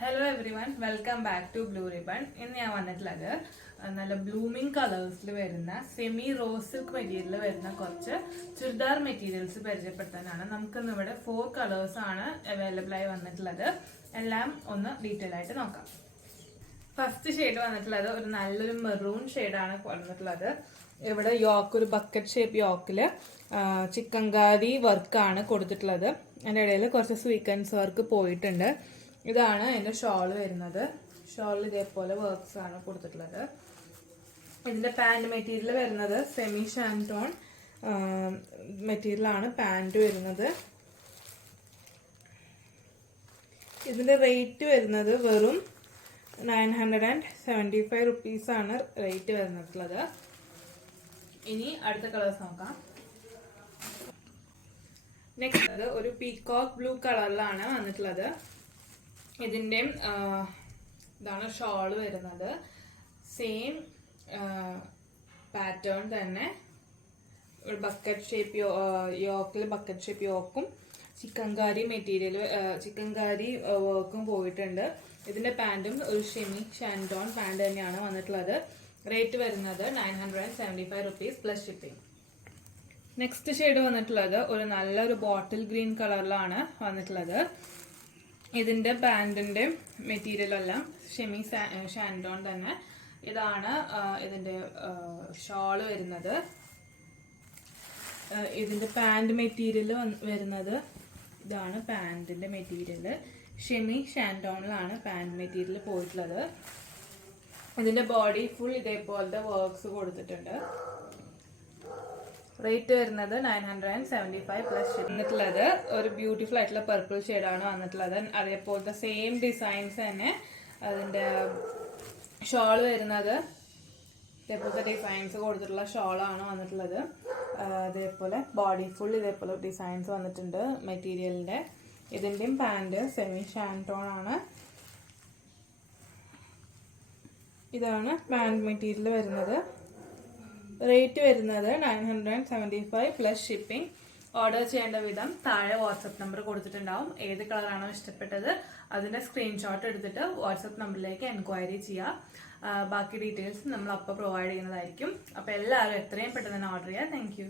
Hello everyone, welcome back to Blue Ribbon. ഇന്ന് ഞാൻ വന്നിട്ടുള്ളത് നല്ല ബ്ലൂമിങ് കളേഴ്സിൽ വരുന്ന സെമി റോസ് സിൽക്ക് മെറ്റീരിയലിൽ വരുന്ന കുറച്ച് ചുരിദാർ മെറ്റീരിയൽസ് പരിചയപ്പെടുത്താനാണ്. നമുക്കിന്ന് ഇവിടെ 4 കളേഴ്സ് ആണ് അവൈലബിൾ ആയി വന്നിട്ടുള്ളത്. എല്ലാം ഒന്ന് ഡീറ്റെയിൽ ആയിട്ട് നോക്കാം. ഫസ്റ്റ് ഷെയ്ഡ് വന്നിട്ടുള്ളത് ഒരു നല്ലൊരു മെറൂൺ ഷെയ്ഡാണ് വന്നിട്ടുള്ളത്. ഇവിടെ യോക്ക്, ഒരു ബക്കറ്റ് ഷേപ്പ് യോക്കില് ചിക്കൻകാരി വർക്കാണ് കൊടുത്തിട്ടുള്ളത്. അതിൻ്റെ ഇടയിൽ കുറച്ച് സ്വീക്കൻസ് വർക്ക് പോയിട്ടുണ്ട്. ഇതാണ് അതിൻ്റെ ഷോൾ വരുന്നത്. ഷോളിൽ ഇതേപോലെ വർക്ക്സ് ആണ് കൊടുത്തിട്ടുള്ളത്. ഇതിൻ്റെ പാൻറ് മെറ്റീരിയൽ വരുന്നത് സെമി ഷാൻറ്റോൺ മെറ്റീരിയലാണ് പാൻറ് വരുന്നത്. ഇതിൻ്റെ റേറ്റ് വരുന്നത് വെറും 975 റുപ്പീസാണ് റേറ്റ് വരുന്നിട്ടുള്ളത്. ഇനി അടുത്ത കളേഴ്സ് നോക്കാം. നെക്സ്റ്റ് ഒരു പീകോക്ക് ബ്ലൂ കളറിലാണ് വന്നിട്ടുള്ളത്. ഇതിൻ്റെ ഇതാണ് ഷോൾ വരുന്നത്. സെയിം പാറ്റേൺ തന്നെ ഒരു ബക്കറ്റ് ഷേപ്പ് യോക്കിൽ ബക്കറ്റ് ഷേപ്പ് യോക്കും ചിക്കൻകാരി മെറ്റീരിയൽ ചിക്കൻകാരി വർക്കും പോയിട്ടുണ്ട്. ഇതിന്റെ പാൻറ്റും ഒരു ഷെമി ഷാൻഡോൺ പാൻറ് തന്നെയാണ് വന്നിട്ടുള്ളത്. റേറ്റ് വരുന്നത് 975 rupees plus shipping. Next shade വന്നിട്ടുള്ളത് ഒരു നല്ലൊരു ബോട്ടിൽ ഗ്രീൻ കളറിലാണ് വന്നിട്ടുള്ളത്. ഇതിന്റെ പാൻറിന്റെ മെറ്റീരിയൽ എല്ലാം ഷെമി ഷാൻഡോൺ തന്നെ. ഇതാണ് ഇതിന്റെ ഷോള് വരുന്നത്. ഇതിന്റെ പാൻറ് മെറ്റീരിയൽ വരുന്നത് ഇതാണ്. പാൻറിന്റെ മെറ്റീരിയൽ ഷെമി ഷാൻഡോണിലാണ് പാൻറ് മെറ്റീരിയൽ പോയിട്ടുള്ളത്. ഇതിന്റെ ബോഡി ഫുൾ ഇതേപോലത്തെ വർക്ക്സ് കൊടുത്തിട്ടുണ്ട്. റേറ്റ് വരുന്നത് 975 പ്ലസ് വന്നിട്ടുള്ളത്. ഒരു ബ്യൂട്ടിഫുൾ ആയിട്ടുള്ള പർപ്പിൾ ഷെയ്ഡാണ് വന്നിട്ടുള്ളത്. അതേപോലത്തെ സെയിം ഡിസൈൻസ് തന്നെ അതിന്റെ ഷോൾ വരുന്നത്. ഇതേപോലത്തെ ഡിസൈൻസ് കൊടുത്തിട്ടുള്ള ഷോളാണ് വന്നിട്ടുള്ളത്. അതേപോലെ ബോഡി ഫുൾ ഇതേപോലെ ഡിസൈൻസ് വന്നിട്ടുണ്ട് മെറ്റീരിയലിന്റെ. ഇതിന്റെയും പാൻറ് സെമി ഷാൻറ്റോൺ ആണ്. ഇതാണ് പാൻറ് മെറ്റീരിയൽ വരുന്നത്. റേറ്റ് വരുന്നത് 975 പ്ലസ് ഷിപ്പിംഗ്. ഓർഡർ ചെയ്യേണ്ട വിധം താഴെ വാട്സപ്പ് നമ്പർ കൊടുത്തിട്ടുണ്ടാവും. ഏത് കളറാണോ ഇഷ്ടപ്പെട്ടത് അതിന്റെ സ്ക്രീൻഷോട്ട് എടുത്തിട്ട് വാട്സപ്പ് നമ്പറിലേക്ക് എൻക്വയറി ചെയ്യുക. ബാക്കി ഡീറ്റെയിൽസ് നമ്മൾ അപ്പോൾ പ്രൊവൈഡ് ചെയ്യുന്നതായിരിക്കും. അപ്പോൾ എല്ലാവരും എത്രയും പെട്ടെന്ന് തന്നെ ഓർഡർ ചെയ്യുക. താങ്ക്